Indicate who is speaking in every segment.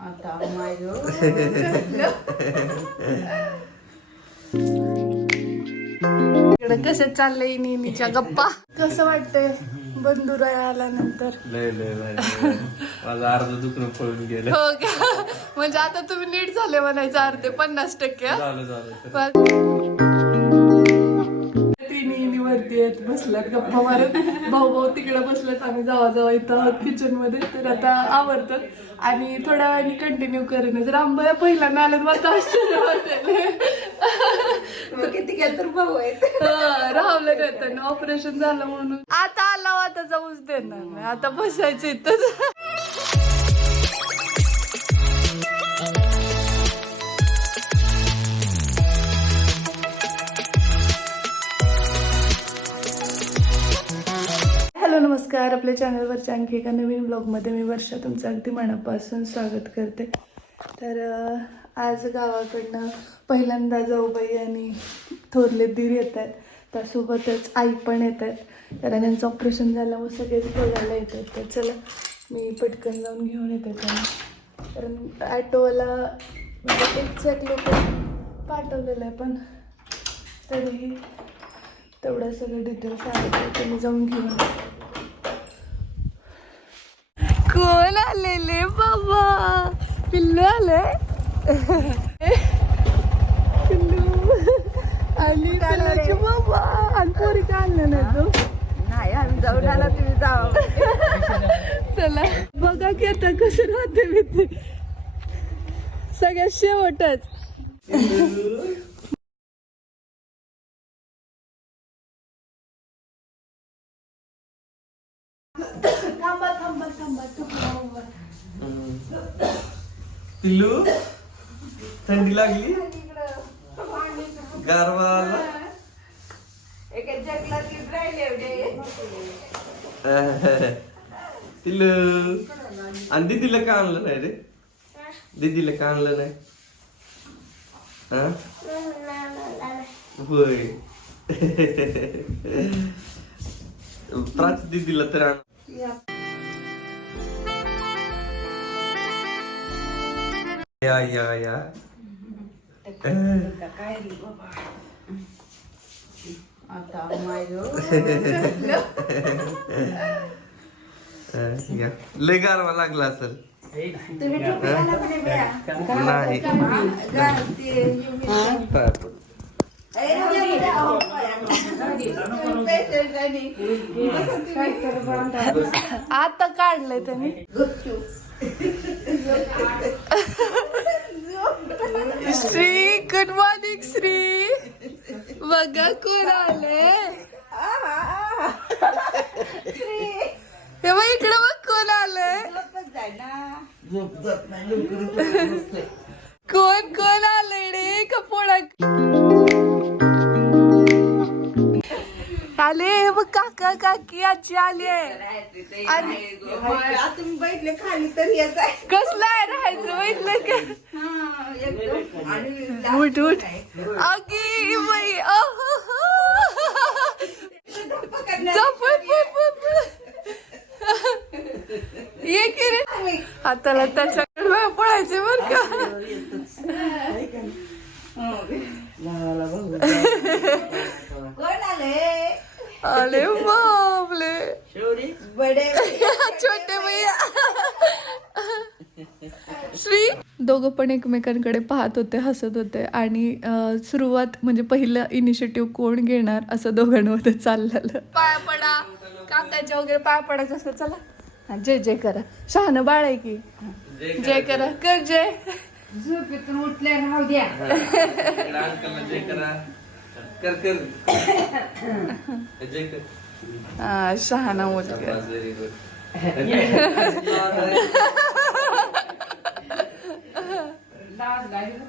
Speaker 1: आता
Speaker 2: इकडे कसे चाललंय नेहमीच्या गप्पा? कसं वाटतंय बंधुराय आल्यानंतर?
Speaker 3: लय लय लय लय. माझं अर्ध दुखणं पळून गेलं.
Speaker 2: हो का? म्हणजे आता तुम्ही नीट झाले म्हणायचं अर्धे पन्नास टक्के. हा?
Speaker 3: झालं. झालं
Speaker 2: आहेत बसल्यात गप्पा मारत. भाऊ भाऊ तिकडे बसल्यात आम्ही जावा जावा इथं आहोत किचनमध्ये. तर आता आवडतात आणि थोड्या वेळाने कंटिन्यू करेन. जर आंबया पहिल्यांदा आल्यात मला आश्चर्य वाटेल.
Speaker 1: किती गेलं तर भाऊ आहेत.
Speaker 2: नाही त्यांना? ऑपरेशन झालं म्हणून. आता आला आता जाऊच देणार नाही. आता बसायचं इथंच. नमस्कार. आपल्या चॅनलवरच्या आणखी एका नवीन ब्लॉगमध्ये मी वर्षा तुमचं अगदी मनापासून स्वागत करते. तर आज गावाकडनं पहिल्यांदा जाऊबाई आणि थोरले दीर येत आहेत. त्यासोबतच आई पण येत आहेत. कारण यांचं ऑपरेशन झाल्यामुळे सगळेच बघायला येत आहेत. तर चला मी पटकन जाऊन घेऊन येते त्यांना. कारण ॲटोवाला म्हणजे एक्झॅक्ट लोक पाठवलेलं आहे पण तरीही तेवढं सगळं डिटेल्स आहे. ते मी जाऊन घेऊन येते. कोण आलेले बाबा. पिल्लू आले. पिल्लू. आली पिल्लाची बाबा. आणि पोरी का आणलं नाही तू?
Speaker 1: नाही आम्ही जाऊन आला तुम्ही जावा
Speaker 2: चला. बघा की आता कसं राहते मी ते. सगळ्यात शेवटच.
Speaker 3: पिल्लू? थंडी लागली? गारवा आला पिल्लू? आणि दीदीला का आणलं नाही रे? दीदीला का आणलं नाही? होय. प्राच दीदीला तर आण या या या.
Speaker 1: काय रे बाबा? आता माय
Speaker 3: अं, या. लय गारवा लागला असेल. नाही.
Speaker 2: आता काढलंय त्यांनी. Shri good morning Shri. बघा कोण आले हे बघ इकडे बघ कोण आलंय?
Speaker 1: झोपच जाय ना.
Speaker 2: कोण कोण आलंय रे? कपोडा आले हे बघ काका काकी आजी आली आहे. आणि
Speaker 1: आता बैठले खाली तर आहे
Speaker 2: कसलं आहे राहायचं बघितलं का?
Speaker 1: हा,
Speaker 2: उठ उठ. अगी बाई पळ. ये की रे? हाताला त्याच्याकडे पळायचे बर का?
Speaker 1: कोण आले
Speaker 2: अरे बापले
Speaker 1: बडे
Speaker 2: छोटे भैया. श्री? दोघं पण एकमेकांकडे पाहत होते हसत होते आणि सुरुवात म्हणजे पहिलं इनिशिएटिव्ह कोण घेणार असं दोघांमध्ये चाललेलं. पाया पडा. काकाच्या वगैरे पाया पडायचं असतं चला. जय जय करा. शहाणं बाळ आहे की? जय करा. कर. जय.
Speaker 1: झोपेतून उठल्या राहू द्या.
Speaker 3: इकडं अंकलला जय करा कर कर जय कर
Speaker 2: हा शहाणा मुलगा
Speaker 3: व्हेरी गुड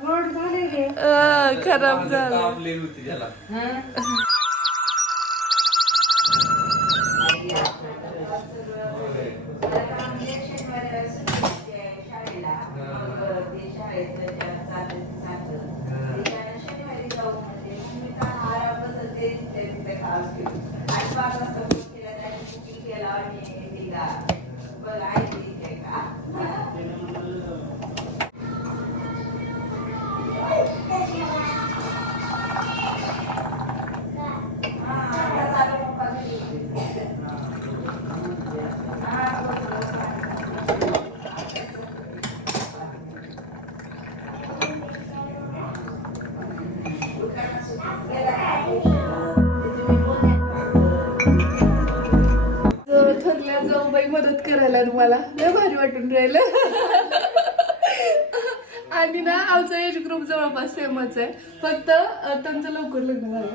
Speaker 1: रोड झाले रे
Speaker 2: अं, खराब झालं
Speaker 3: कापलेली होती त्याला
Speaker 2: मला. लय भारी वाटून राहिलं. आणि ना आमचा एज ग्रुप जवळपास सेमच आहे. फक्त त्यांचं लवकर लग्न झालं?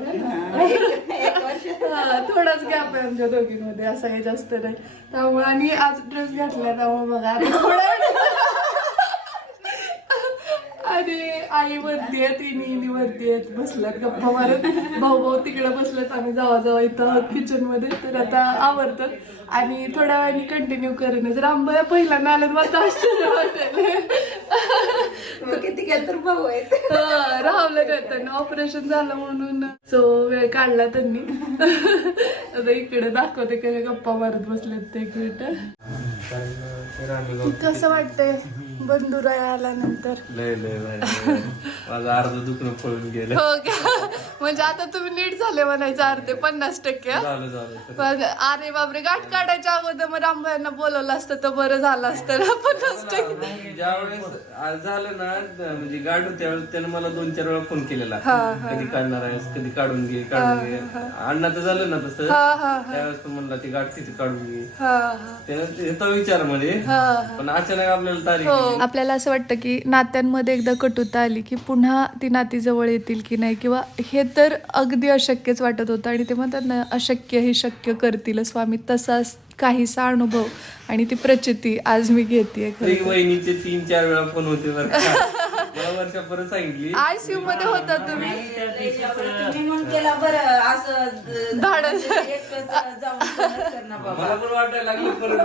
Speaker 2: हा, थोडाच गॅप आहे आमच्या दोघींमध्ये असा काही जास्त नाही. त्यामुळे आणि आज ड्रेस घातला त्यामुळे बघा. थोडा आणि आई वरती आहे तिन्ही वरती आहेत बसल्यात गप्पा मारत. भाऊ भाऊ तिकडे बसलेत आम्ही जावा जावा इथं किचनमध्ये. तर आता आवडतात आणि थोड्या वेळाने कंटिन्यू करेन जर आंबया पहिल्यांदा आलं मला तर आश्चर्य वाटेल.
Speaker 1: किती काय तर भाऊ आहेत.
Speaker 2: हा, राहवलं त्यांना ऑपरेशन झालं म्हणून. सो वेळ काढला त्यांनी. आता इकडे दाखवते कसे गप्पा मारत बसलेत ते एक मिनिट. कसं वाटतंय? बंधुराय आल्यानंतर.
Speaker 3: लय लय भारी, लय. माझं अर्ध दुखणं पळून गेलं.
Speaker 2: हो का? म्हणजे आता तुम्ही नीट झाले म्हणायचं अर्धे पन्नास टक्के हं?
Speaker 3: झालं झालं.
Speaker 2: पण अरे बापरे गाठ काढायच्या अगोदर मग रामभाईंना बोलवलं असतं तर बरं झालं असतं ना पन्नास टक्के.
Speaker 3: ज्यावेळेस आज झालं ना म्हणजे गाड त्यावेळेस त्यानं मला दोन चार वेळा फोन केलेला.
Speaker 2: हा,
Speaker 3: कधी काढणार आहेस कधी काढून घे काढून घे. अण्णाचं झालं ना तसं.
Speaker 2: हा हा
Speaker 3: त्यावेळेस पण म्हणला ती गाठ तिथे काढून घे.
Speaker 2: हा हा.
Speaker 3: येतो विचारमध्ये
Speaker 2: हा
Speaker 3: पण अचानक आपल्याला तारीख दिली.
Speaker 2: आपल्याला असं वाटतं की नात्यांमध्ये एकदा कटुता आली की पुन्हा ती नाती जवळ येतील की नाही किंवा हे तर अगदी अशक्यच वाटत होतं आणि ते म्हणतात ना अशक्य हे शक्य करतील स्वामी. तसाच काहीसा अनुभव आणि ती प्रचिती आज मी घेते
Speaker 3: तीन चार वेळा फोन होते वर्षा परत सांगितली
Speaker 2: आयसीयू मध्ये होता तुम्ही.
Speaker 1: तुम्ही म्हणून केला बरं असं
Speaker 2: धाडस.
Speaker 1: एकटंच जाऊन कोणच करणार बाबा.
Speaker 3: मला पण वाटायला लागलं परत.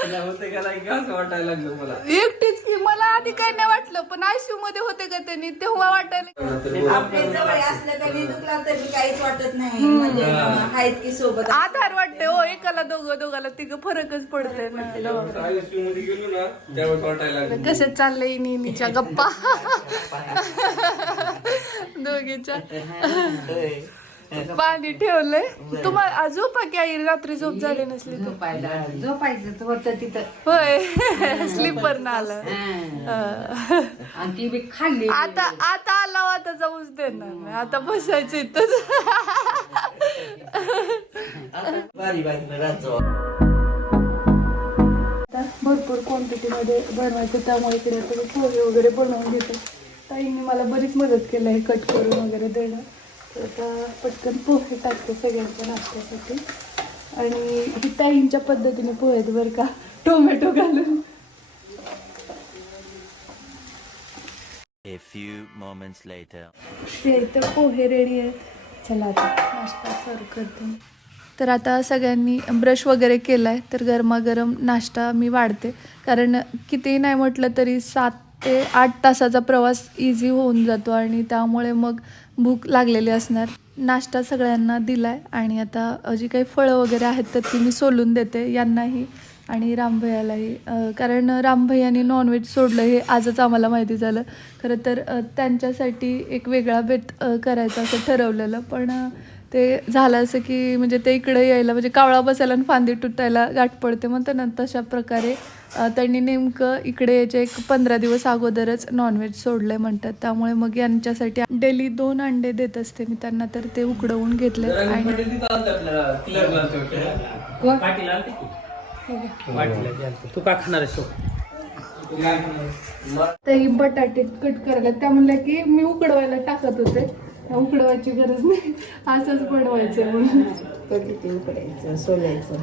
Speaker 3: तुला होते का नाही का असं वाटायला लागलं मला.
Speaker 2: एकटीच की मला आधी काही नाही वाटलं पण आयसीयू मध्ये होते का त्यांनी? तेव्हा वाटायला
Speaker 1: आपल्या जवळ असलं कधी दुखला तरी काहीच वाटत नाही. म्हणजे आहेत की सोबत
Speaker 2: आधार वाटते हो एकाला दोघं दोघाला तिघं फरकच पडतंय ना.
Speaker 3: आयुष्यमध्ये गेलो ना त्यावेळेस वाटायला लागलं.
Speaker 2: कसे चाललंय निनीच्या गप्पा दोघीच्या पाणी ठेवलंय तुम्हाला झोपा की आई रात्री झोप झाली नसली
Speaker 4: झोपायचं होतं तिथं
Speaker 2: होय स्लीपर ना आलं
Speaker 4: ती बी खाल्ली
Speaker 2: आता आता आला आता जाऊच देणार नाही आता बसायचं इथंच आता भरपूर क्वांटिटी मध्ये बनवायचं त्यामुळे इकडे आता मी पोहे वगैरे बनवून घेते. ताईंनी मला बरीच मदत केली आहे कट करून वगैरे देणं. तर आता पटकन पोहे टाकते सगळ्यांच्या नाश्त्यासाठी. आणि ही ताईंच्या पद्धतीने पोहे आहेत बरं का. टोमॅटो घालून.
Speaker 5: A few moments later.
Speaker 2: ते इथं पोहे रेडी आहेत. चला आता नाश्ता सर्व करते. तर आता सगळ्यांनी ब्रश वगैरे केला आहे तर गरमागरम नाश्ता मी वाढते. कारण कितीही नाही म्हटलं तरी सात ते आठ तासाचा प्रवास इझी होऊन जातो आणि त्यामुळे मग भूक लागलेली असणार. नाश्ता सगळ्यांना दिला आहे आणि आता जी काही फळं वगैरे आहेत तर ती मी सोलून देते यांनाही आणि रामभैयालाही. कारण रामभैयानी नॉनव्हेज सोडलं हे आजच आम्हाला माहिती झालं. खरं तर त्यांच्यासाठी एक वेगळा बेत करायचा असं ठरवलेलं. पण ते झालं असं की म्हणजे ते इकडे यायला म्हणजे कावळा बसायला आणि फांदी तुटायला गाठ पडते. म्हणतात ना तशा प्रकारे त्यांनी नेमकं इकडे यायचे एक पंधरा दिवस अगोदरच नॉनव्हेज सोडलंय म्हणतात. त्यामुळे मग यांच्यासाठी डेली दोन अंडे देत असते. मी त्यांना तर ते उकडवून घेतले आणि
Speaker 6: तू का? खाणार आहेस?
Speaker 2: ते बटाटे कट करायला. त्या म्हणल्या की मी उकडवायला टाकत होते. उकडवायची गरज नाही. असंच बनवायचं म्हणून
Speaker 1: कधी ते उकडायचं सोलायचं.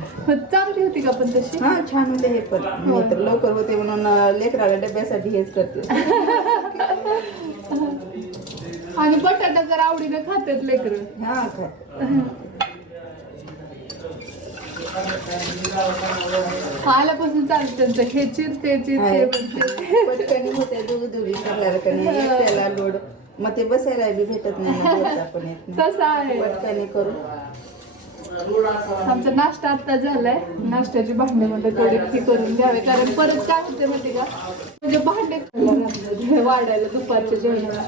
Speaker 2: चांगली होती का पण तशी?
Speaker 1: हा छान होते हे पण. मी तर लवकर होते म्हणून अं, लेकराला डब्यासाठी हेच करते.
Speaker 2: आणि बटाटा जर आवडीने खातात लेकरं.
Speaker 1: हा खा
Speaker 2: आल्यापासून चालतं त्यांचं. हे चिर ते चिर ते म्हणते
Speaker 1: पटकन होते दोघ दोघी करणार कणी एकट्याला लोड. मग ते बसायला बी भेटत नाही.
Speaker 2: तसं आहे.
Speaker 1: पटकन करू.
Speaker 2: आमचा नाश्ता आता झालाय. नाश्त्याची भांडे म्हणलं थोडी ती करून घ्यावे. कारण परत काय होते माहिती का? म्हणजे भांडे वाढायला दुपारच्या जेवणाला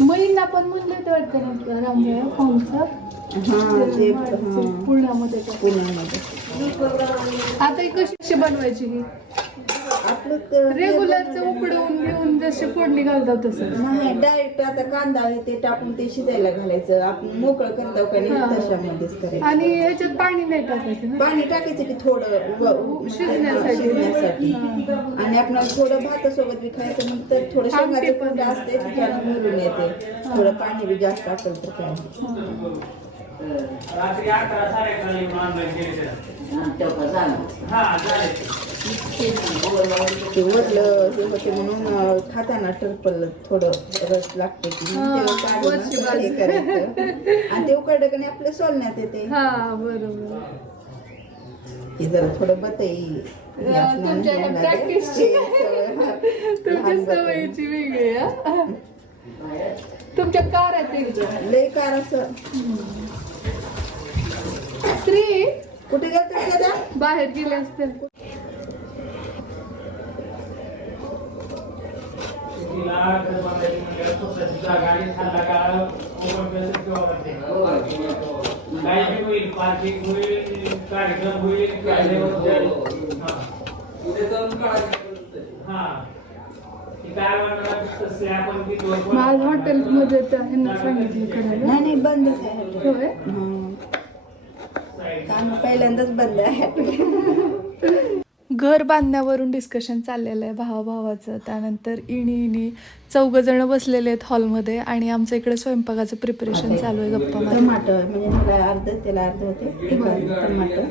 Speaker 2: महिना पण म्हणलं होतं वाटतं ना रामदेव फॉर्मचं पुण्यामध्ये? आता ही कशी कशी बनवायची ही? रेग्युलरचं उकडवून घेऊन जसे फोडणी घालतात तसं.
Speaker 1: नाही डायरेक्ट आता कांदा आहे ते टाकून ते शिजायला घालायचं. आपण मोकळं करतो का
Speaker 2: हा.
Speaker 1: नाही तशामध्येच करायचं.
Speaker 2: आणि ह्याच्यात पाणी नाही टाकायचं
Speaker 1: पाणी टाकायचं की थोडं व-
Speaker 2: शिजण्यासाठी.
Speaker 1: शिजण्यासाठी. आणि आपण थोडं भातासोबत बी खायचं मग तर थोडं
Speaker 2: आमटी
Speaker 1: शेंगाचं
Speaker 2: पण.
Speaker 1: कुंड असते त्याच्यानं भरून येते. थोडं पाणी बी जास्त टाकलं तर काय.
Speaker 6: रात्री अकरा साडे अकरा येऊन ऑनलाईन केले हा झाले.
Speaker 1: ते वरलं हे होते म्हणून अं, खाताना टरपल थोडं रस लागते की मग ते काढून
Speaker 2: वरची
Speaker 1: असं हे करायचं. आणि ते उकडलं का नाही आपल्या सोलण्यात येते.
Speaker 2: हा बरोबर.
Speaker 1: हे जरा थोडं बतई.
Speaker 2: तुमच्या सवयीची वेगळी आहे, हा? तुमच्या कार आहेत
Speaker 1: लय कार असं.
Speaker 2: स्त्री
Speaker 1: कुठे दादा
Speaker 2: बाहेर गेले असतील
Speaker 6: होईल पार्किंग होईल कार्यक्रम होईल कार्यक्रम हा. ती काय वाटणार तसे आपण तिथं
Speaker 2: मग आज हॉटेलमध्ये त्या ह्यांना सांगितलं
Speaker 1: नाही नाही बंदच आहे. हॉटेल.
Speaker 2: होय?
Speaker 1: हं. काम पहिल्यांदाच बंद आहे.
Speaker 2: घर बांधण्यावरून डिस्कशन चाललेलं आहे भावा भावाचं त्यानंतर इणी इणी चौघ जण बसलेले आहेत हॉलमध्ये आणि आमचं इकडे स्वयंपाकाचं प्रिपरेशन चालू आहे गप्पा
Speaker 1: टमाटर म्हणजे अर्ध त्याला अर्ध होते. एक टमाटर.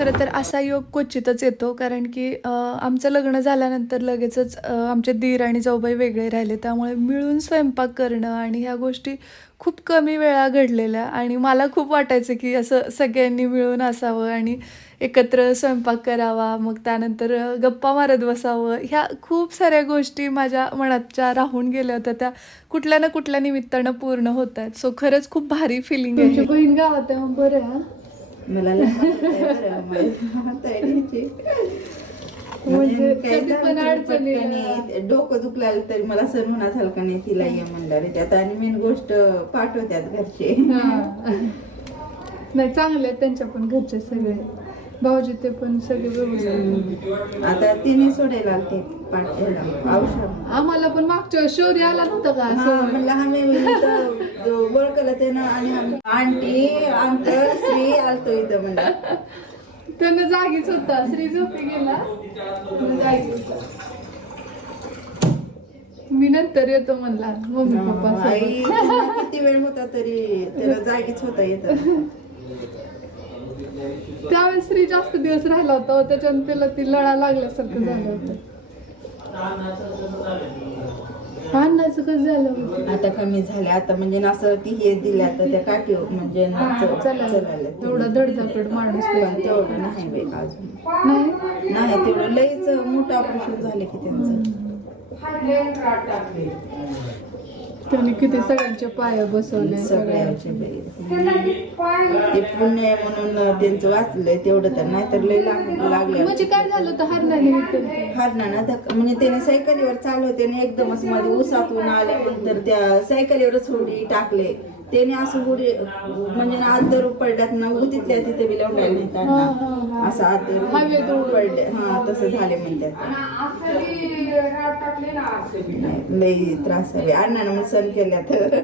Speaker 2: खरं तर असा योग क्वचितच येतो कारण की आमचं लग्न झाल्यानंतर लगेचच आमचे दीर आणि जाऊबाई वेगळे राहिले. त्यामुळे मिळून स्वयंपाक करणं आणि ह्या गोष्टी खूप कमी वेळा घडलेल्या आणि मला खूप वाटायचं की असं सगळ्यांनी मिळून असावं आणि एकत्र स्वयंपाक करावा. मग त्यानंतर गप्पा मारत बसावं. ह्या खूप साऱ्या गोष्टी माझ्या मनातच्या राहून गेल्या होत्या. त्या कुठल्या ना कुठल्या निमित्तानं पूर्ण होत आहेत सो खरंच खूप भारी फिलिंग आहे. बहीण गावात बरं
Speaker 1: मला.
Speaker 2: म्हणजे
Speaker 1: डोकं दुखलं तरी मला सर म्हणा झालं का नाही तिला ये म्हणणार त्यात. आणि मेन गोष्ट पाठवत्यात घरचे.
Speaker 2: नाही चांगले त्यांच्या पण घरचे सगळे. भाऊजी ते पण सगळे व्यवस्थित.
Speaker 1: आता तिने सोडायला आलते औषध.
Speaker 2: आम्हाला पण मागच्या वेळेस शौर्य आला नव्हता का?
Speaker 1: हा,
Speaker 2: असं
Speaker 1: म्हणलं आम्ही ओळखलं त्यानं आणि आम्ही आंटी अंकल श्री आलतो इथं म्हणलं.
Speaker 2: त्यानं जागीच होता. श्री झोपी गेला. त्यानं जागी होता. मी नंतर येतो म्हणला मम्मी पप्पा
Speaker 1: आई किती वेळ होता तरी त्याला जागीच होता येत.
Speaker 2: त्यावेळेस श्री जास्त दिवस राहिला होता त्याच्यानं त्याला ती लळा लागल्यासारखं झालं होतं. अन्नाचं कसं झालं
Speaker 1: आता कमी झाले आता म्हणजे ना असं ती हे दिल्या तर त्या काठी म्हणजे
Speaker 2: एवढा धडधाकड माणूस
Speaker 1: तेवढं नाही बाई अजून.
Speaker 2: नाही?
Speaker 1: नाही तेवढं लईच मोठं ऑपरेशन झाले की त्यांचं.
Speaker 2: त्यांनी किती सगळ्यांच्या पाया बसवले
Speaker 1: सगळ्याचे बाई ते पुण्य आहे म्हणून त्यांचं वाचलंय तेवढं तर नाही तर लाग लागले.
Speaker 2: म्हणजे काय झालं होतं हरणाने
Speaker 1: हारणार धक्का म्हणजे त्याने सायकलीवर चालवते आणि एकदमच मध्ये उसातून आल्यानंतर त्या सायकलीवरच उडी टाकले. त्याने असं उडी म्हणजे ना आत दर पडल्यात ना तिथल्या तिथे नाही त्यांना असं आत दर
Speaker 2: हवेत उडून.
Speaker 1: पडले हा तसं झाले म्हणतात लई त्रास आहे. अण्णानं मग सण केल्या तर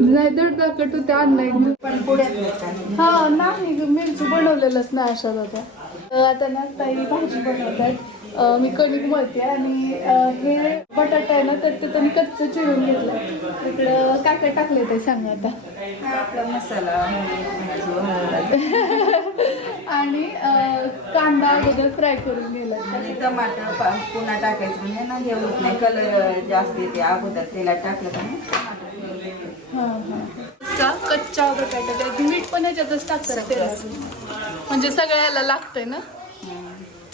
Speaker 2: नाही धडधाकट होते अण्णा एकदम
Speaker 1: पण पुढ्यात.
Speaker 2: हा नाही मिरची बनवलेलंच नाही अशात आता. आता ना ताई भाजी बनवतात. मी कणिक मळते आणि हे बटाटा आहे ना तर ते त्यांनी कच्चं चिरून घेतलं. इकडं काय काय टाकले ते सांगा आता.
Speaker 1: आपला मसाला
Speaker 2: आणि कांदा अगोदर फ्राय करून गेला
Speaker 1: आणि टमाटर पुन्हा टाकायचं म्हणजे ना होत नाही कलर जास्त येते. अगोदर तेलात टाकलं का
Speaker 2: हा, हा. का कच्च्या बटाटा मीठ पण ह्याच्यातच टाकतात तेलात. म्हणजे सगळ्याला लागतंय ना?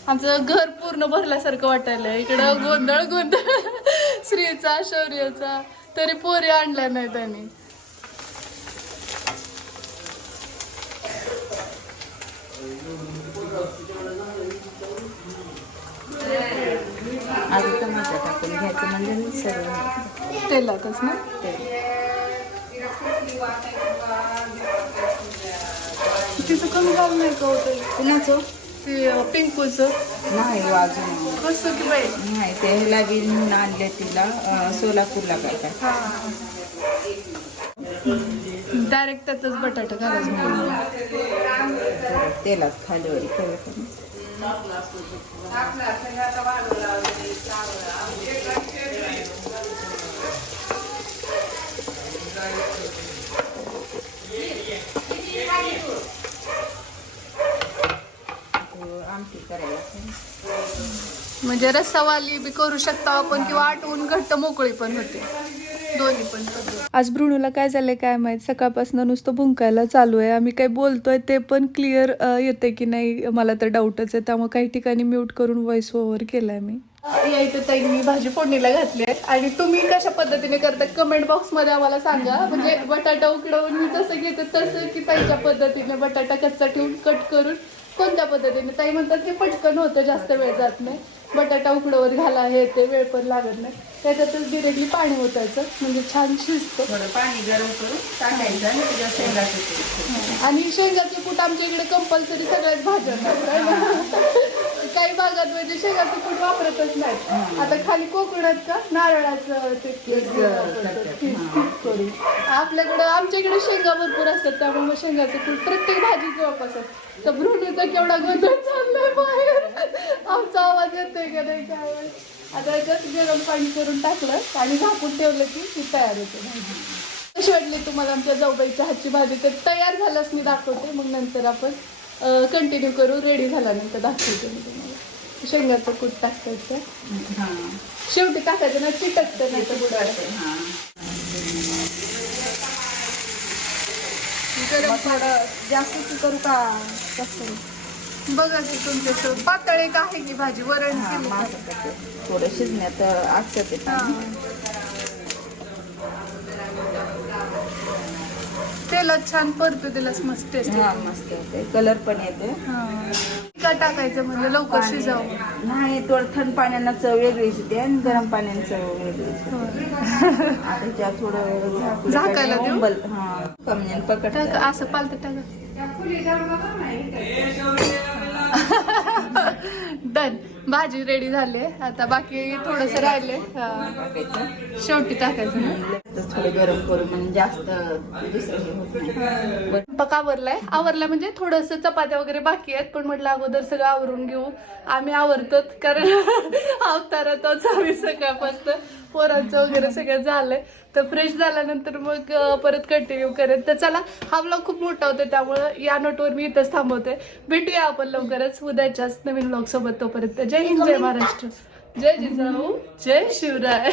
Speaker 2: आमचं घर पूर्ण भरल्यासारखं वाटायलंय. इकडं गोंधळ गोंधळ. श्रीचा शौर्याचा. तरी पोरी आणल्या नाही त्यांनी.
Speaker 1: आता टमाटर टाकून घ्यायचं म्हणजे
Speaker 2: तेलातच ना? तिथं कमी झालं नाही का होतं?
Speaker 1: कुणाचं?
Speaker 2: ते पिंकूचं
Speaker 1: नाही वाजून
Speaker 2: कसं की बाई?
Speaker 1: नाही ते ह्याला नेऊन आणले तिला अं, सोलापूरला काय काय.
Speaker 2: डायरेक्ट त्यातच बटाटा घालायचं
Speaker 1: तेलात खालीवर करून आमटी करायला
Speaker 2: म्हणजे रस्सावाली बी करू शकता आपण किंवा आटवून घट्ट मोकळी पण होते. दोन्ही पण आज ब्रुणूला काय झालंय काय माहीत? सकाळपासून नुसतं भुंकायला चालू आहे. आम्ही काय बोलतोय ते पण क्लिअर येते की नाही मला तर डाऊटच आहे. त्यामुळे काही ठिकाणी म्यूट करून व्हॉइस ओव्हर केलाय मी. या इथे ताई मी भाजी फोडणीला घातली आहे. आणि तुम्ही कशा पद्धतीने करता कमेंट बॉक्समध्ये आम्हाला सांगा. म्हणजे बटाटा उकडवून मी जसं घेते तसं की ताईच्या पद्धतीने बटाटा कच्चा ठेवून कट करून कोणत्या पद्धतीने? ताई म्हणतात ते पटकन होतं जास्त वेळ जात नाही. बटाटा उकडवत घाला हे ते वेळ पण लागत नाही. त्याच्यातच डिरेक्टली पाणी ओतायचं म्हणजे छान शिजतं.
Speaker 1: थोडं पाणी गरम करून टाकायचं आणि तेल.
Speaker 2: आणि शेंगाचं कूट आमच्या इकडे कंपल्सरी सगळ्याच ना? काही भागात म्हणजे शेंगाचं कूट वापरतच नाही आता खाली कोकणात का? नारळाचं ते वापरतात. आपल्याकडं आमच्या इकडे शेंगा भरपूर असतात त्यामुळे मग शेंगाचं कूट प्रत्येक भाजीत जवळपास असतं. तर भ्रुणीचा केवढा गोंधळ चाललाय बाहेर. आमचा आवाज येतोय का नाही काय. आता याच्यात गरम पाणी करून टाकलं आणि झाकून ठेवलं की ती तयार होते भाजी. कशी वाटली तुम्हाला आमच्या जाऊबाईच्या हातची भाजी? तर तयार झाल्यास मी दाखवते. मग नंतर आपण कंटिन्यू करू. रेडी झाल्यानंतर दाखवते मी तुम्हाला. शेंगाचं कूट टाकायचं शेवटी टाकायचं ना चिटकतं नाही तर बुडायचं गरम
Speaker 1: थोडं जास्त करू का कसं
Speaker 2: बघा की तुमच्या पातळ एक आहे की भाजी? वरण केली का?
Speaker 1: थोडं शिजण्यात आजचं ते
Speaker 2: हा. तेलात छान परतू दिलास मस्त टेस्ट
Speaker 1: हां मस्त होते कलर पण येते
Speaker 2: का टाकायचं म्हणलं लवकर शिजावं.
Speaker 1: नाही थोडं थंड पाण्यानं चव वेगळीच येते आणि गरम पाण्यानं चव वेगळीच त्याच्यात थोडं
Speaker 2: झाकायला देऊ?
Speaker 1: उंबल हां का म्हणजे पकड.
Speaker 2: टाका असं पालत टाका. डन. भाजी रेडी झाली आहे. आता बाकी थोडस राहिले शेवटी टाकायचं ना.
Speaker 1: थोडं गरम करून म्हणजे जास्त दुसरं
Speaker 2: स्वयंपाक आवरलाय. आवरला म्हणजे थोडस चपात्या वगैरे बाकी आहेत पण म्हटलं अगोदर सगळं आवरून घेऊ. आम्ही आवरतो कारण अवतारातच आम्ही सकाळपासून पोरांचं वगैरे सगळं झालंय. तर फ्रेश झाल्यानंतर मग परत कंटिन्यू करेन. तर चला हा ब्लॉग खूप मोठा होता त्यामुळं या नोटवर मी इथंच थांबवते. भेटूया आपण लवकरच उद्याच्याच नवीन ब्लॉग सोबत तोपर्यंत. जय हिंद जय महाराष्ट्र. जय जिजाऊ जय शिवराय.